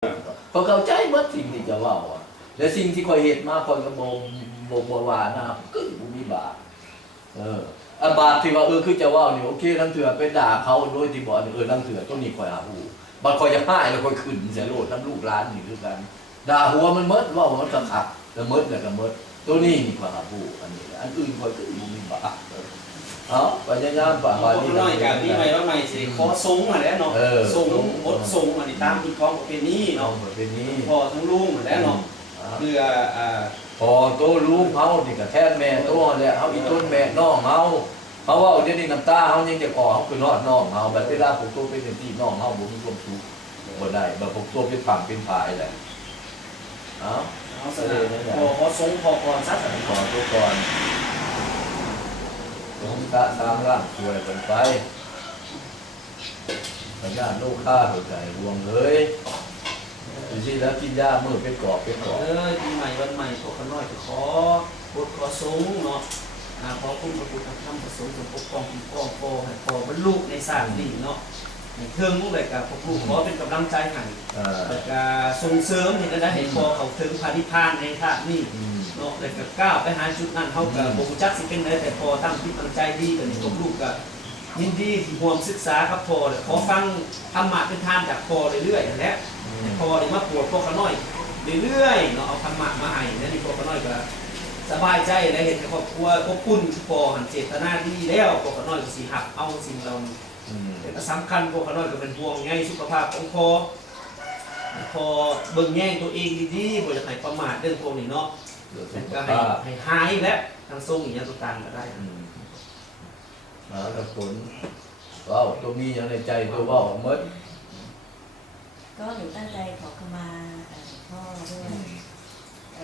เขาเข้าใจหมดสิ่งที่จะว่าและสิ่งที่คอยเห็นมาคอยก็บ่ว่านะก็บ่มีบาปบาปที่ว่าคือจะว่านี่โอเคลังเถื่อไปด่าเขาโดยที่บ่ลังเถื่อต้นนี้คอยหาผู้บางคอยจะให้แล้วคอยขึ้นเสียโลดน้ำลูกร้านนี่คือกันด่าหัวมันเมดว่ามันก็ขัดแล้วเมดแล้วก็เมดตัวนี้นี่คอยหาผู้อันนี้อันอื่นคอยก็บ่มีบาปพยายามป่าว่านี่น้อยกับนี่ใหม่ว่าใหม่สิขอทรงมาแล้วเนาะทรงบททรงอันนี้ตามที่ของเป็นนี้เนาะเป็นนี้พอทั้งลุงมาแล้วเนาะเพื่อพอโตลุงเขานี่ก็แทนแม่โตแล้วเขาอีต้นแม่น้องเขาว่าเดี๋ยวนี้น้ำตาเขายังจะก่อเขาคือนอดน้องเขาแบบเวลาผมโตเป็นที่น้องเขาบ่มีความสุขบ่ได้แบบผมโตเป็นผังเป็นผายแหละเอาเสนอขอทรงพอก่อนซักขอตัวก่อนผมตะตามร่างช่วยกันไปสัญญาณโลกฆ่าหัวใจรวงเลยดูสิแล้วกินยาเมื่อเป็นกรอบปีใหม่วันใหม่ขอขน้อยจะขอบทขอทรงเนาะขอคุณพระพุทธธรรมประสงค์จงปกป้องคุ้มครองพ่อให้พ่อบรรลุในศาสตร์นี้เนาะเทิงลูกเลยกับพวกลูกขอเป็นกำลังใจให้แล้วก็ส่งเสริมเห็นได้ให้พ่อเขาถึงพานิพานในธาตุนี้เนาะแล้วก็ก้าวไปหาจุดนั้นเขากับบุญจักสิเป็นได้แต่พอตั้งจิตตั้งใจดีกันพวกลูกก็ยินดีที่ห่วงศึกษาครับพอขอฟังธรรมะเป็นทานจากพอเรื่อยๆและพอได้มาปวดพวกเขาน้อยเรื่อยๆเนาะเอาธรรมะมาให้นั่นนี่พวกเขาน้อยก็สบายใจและเห็นครอบครัวพวกคุณพอหันเจตนาดีแล้วพวกเขาน้อยก็สิหักเอาสิ่งเราแต่ก็สำคัญพวกเขาน้อยก็เป็นห่วงไงสุขภาพของพอเบิ่งแย่งตัวเองดีๆบ่จะให้ประมาทเรื่องพวกนี้เนาะก็ให้หายแล้วทางทรงอย่างนี้ต่างๆก็ได้แต่ผลว้าวตัวมีอย่างในใจตัวว่าหมดก็หนูตั้งใจขอขมาพ่อด้วย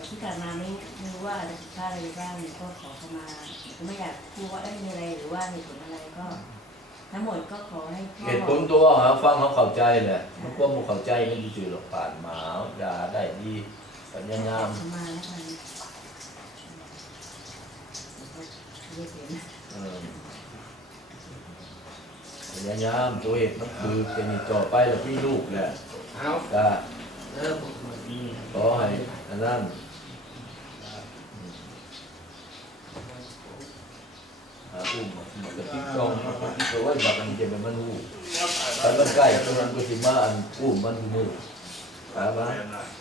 ที่ผ่านมาไม่รู้ว่าจะผิดพลาดอะไรบ้างก็ขอขมาก็ไม่อยากพูดว่ามีอะไรหรือว่ามีผลอะไรก็ทั้งหมดก็ขอให้พ่อเหตุผลตัวฟังเขาเข้าใจแหละมันก็มุเข้าใจมันจืดหลอกผ่านมาด่าได้ดีปัญญางามขมาแล้วกันเรียกเห็นปัญญางามตัวเอกมันคือเป็นจ่อไปแล้วพี่ลูกแหละก็ขอให้อันนั้นอุ้มกับติ๊กจองติ๊กตัวไว้แบบมันจะเป็นมันหูแต่มันใกล้ตรงนั้นก็สิมาอันอุ้มมันหูมือถามว่า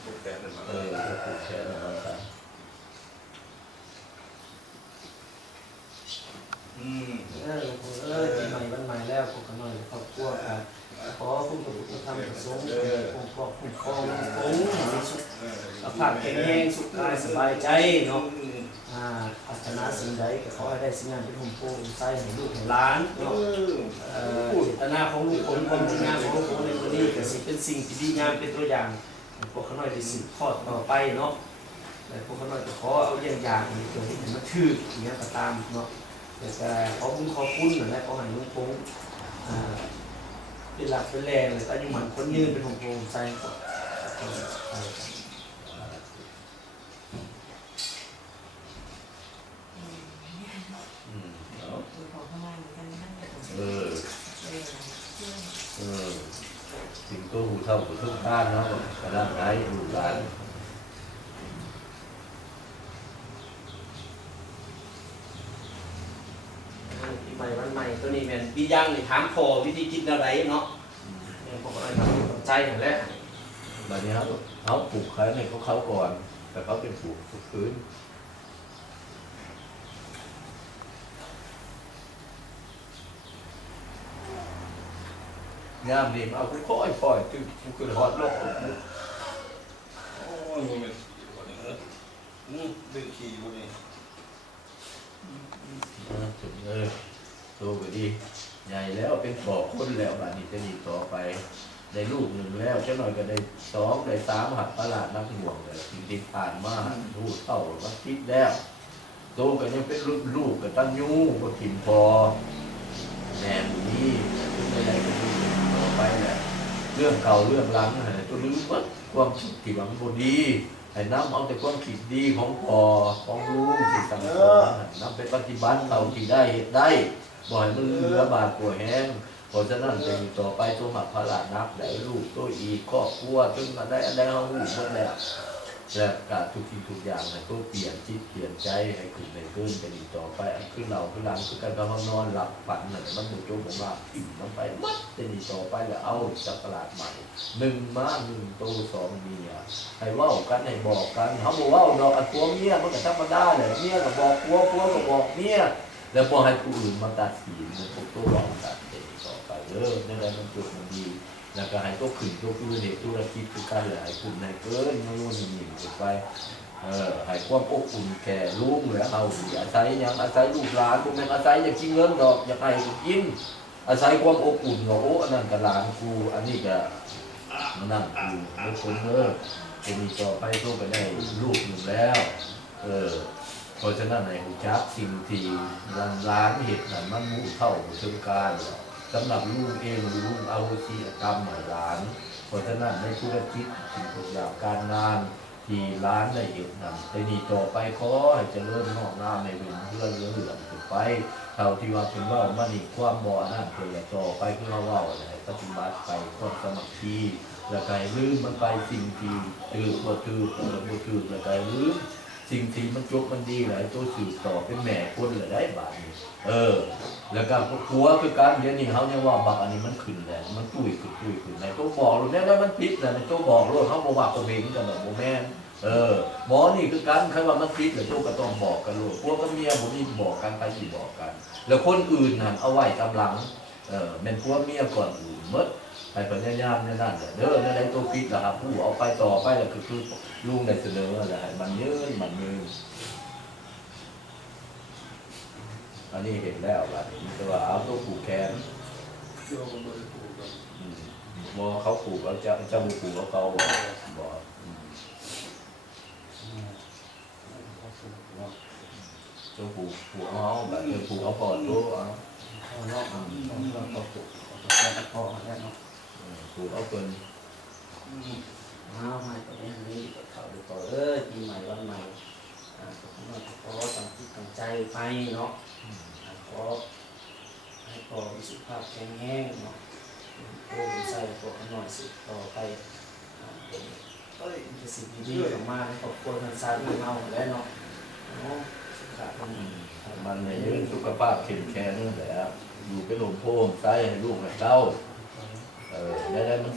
ผูกแขนนะครับปีใหม่วันใหม่แล้วพวกเขาน้อยครอบครัวกันขอคุณพระพุทธธรรมประสงค์คุ้มครองคุ้มครองมีสุขภาพแข็งแรงสุขกายสบายใจเนาะพัฒนาสิ่งใดก็ขอให้ได้สิ่งนั้นเป็นหุ่มโป่งใส่ให้ลูกให้หลานเนาะเจตนาของลูกคนความดีงามของลูกคนในตัวนี้ก็สิเป็นสิ่งที่ดีงามเป็นตัวอย่างพวกเขาน้อยได้สืบทอดต่อไปเนาะแต่พวกเขาน้อยก็ขอเอาอย่างนี้ตัวที่มันถืออย่างนี้ก็ตามเนาะแต่ขอคุณและขอให้ลุงพงเป็นหลักเป็นแรงเลยอายุหมันคนยืนเป็นหุ่มโป่งใส่สิ่งตัวหูเท่ากับทุกบ้านเนาะกระด้างไร้ลูกหลานปีใหม่วันใหม่ตัวนี้เป็นปีย่างนี่ถามพอวิธีกินอะไรเนาะเนี่ยพวกอะไรทำใจอย่างแรกแบบนี้เขาปลูกเขาในเขาก่อนแต่เขาเป็นปลูกพื้นงามดีมาค่อยคือฮอตโลกโอ้ยมันเป็นดึงขี่พวกนี้ถึงโตไปดีใหญ่แล้วเป็นบ่อคนแล้วบ้านนี้จะดีต่อไปได้ลูกหนึ่งแล้วเจ้าหน่อยก็ได้2ได้3หัดประหลาดนักห่วงเลยสิ่งที่ผ่านมาลูกเต่าวัดคิดแล้วโตก็ยังเป็นลูกกับตั้งยูก็ถิ่นพอแม่นี้ไม่ได้ก็ดูต่อไปแหละเรื่องเก่าเรื่องหลังอะไรตัวลืมวัดความคิดที่หวังบดีให้น้ำเอาแต่ความคิดดีของพ่อของลูกที่สั่งสอนนำไปปฏิบัติเต่าที่ได้เหตุได้บ่อยมันเหลือบาดปวดแห้งพ ราะฉะนั้นจะมีต่อไปตัวหมักพระนับได้ลูกตัวอีกครอบครัวจนมาได้อะไรเขาหูหมดแล้วและการทุกสิ่งทุกอย่างให้ตัวเปลี่ยนจิตเปลี่ยนใจให้ขึ้นในขึ้นจะดีต่อไปขึ้นเราขึ้นหลังคือการกำลังนอนหลับฝันเหมือนมันบุกโจมของเราอิ่มมันไปมัดจะดีต่อไปแล้วเอาจากตลาดใหม่1 ม้า 1 ตัว 2 เมียให้เว้ากันให้บอกกันเขาบอกว่าเราอันตัวเมียมันก็ธรรมดาเลยเมียก็บอกผัวก็บอกเมียแล้วพอให้ผู้อื่นมาตัดสินมันพวกตัวเราตัดสินต่อไปในใดมันจุดมันดีแล้วก็ให้ตัวขึ้นตัวคือเด็กธุรกิจคือการให้คุณให้เกินนู่นนี่ขึ้นไปให้ความอบอุ่นแก่ลูกแล้วเอาอาศัยยังอาศัยลูกหลานพวกนั้นอาศัยอยากกินเงินดอกอยากให้กินอาศัยความอบอุ่นโอ้อันนั้นกับหลานกูอันนี้ก็นั่นกูไม่คนจะมีต่อไปตัวไปได้ลูกหนึ่งแล้วเพราะฉะนั้นในหูจักสิ่งที่ร้านเหตุนั้นมันมุ่งเข้าถึงการสำหรับลูกเองลูกเอาชีกรรมหมายร้านเพราะฉะนั้นในธุรกิจสิ่งทุกอย่างการงานที่ร้านในเหตุนั้นในนี้ต่อไปขอให้เจริญงอกงามในเป็นเพื่อนเรื่องต่อไปเท่าที่ว่าเป็นว่ามันอีกความบ่อนั่นเกิดต่อไปคือเราว่าอะไรปฏิบัติไปความสมัครที่แล้วก็ลืมมันไปสิ่งที่บ่ถือแล้วก็ลืมสิ่งที่มันจบมันดีหลายตัวสืบต่อเป็นแม่คนเลยได้บาดนี้แล้วก็ผัวคือการเดี๋ยวนี้เขาเนี่ยว่าบักอันนี้มันขึ้นแล้วมันตุ้ยขึ้นในตัวบอกรู้แน่ว่ามันผิดแต่ในตัวบอกรู้เขาบอกว่าผมเองกันแบบโมแม่นหมอนี่คือการใครว่ามันผิดแต่ตัวก็ต้องบอกกันรู้ผัวกับเมียผมนี่บอกกันไปที่บอกกันแล้วคนอื่นนั่นเอาไว้กำลังเป็นผัวเมียก่อนอื่นมดไปพยายามในนั่นในในตัวผิดนะครับผู้เอาไปต่อไปแล้วคือลุงได้เสนออะไรมันยืนอันนี้เห็นแล้วแบบนี้แต่ว่าเอาตัวผูกแขน เชื่อผมเลยผูกกัน มอเขาผูกแล้วจะผูกแล้วเขาบอกจะผูกเอาแบบผูกเอาก่อนตัวเอาพอเนาะพอปลูกพอแล้วเนาะ ผูกเอาเกิน มาตอนนี้เขาดูต่อปีใหม่วันใหม่ขอตั้งใจไปเนาะขอให้พอมีสุขภาพแข็งแรงเนาะโอ้ใส่พวกหน่อยสิต่อไปจะสิ่งดีๆออกมาให้ครอบครัวทันซาที่เงาแล้วเนาะสุขภาพมันในเรื่องสุขภาพเข้มแข็งนั่นแหละอยู่เป็นหลวงพ่อใส่ให้ลูกให้เต้าได้มัน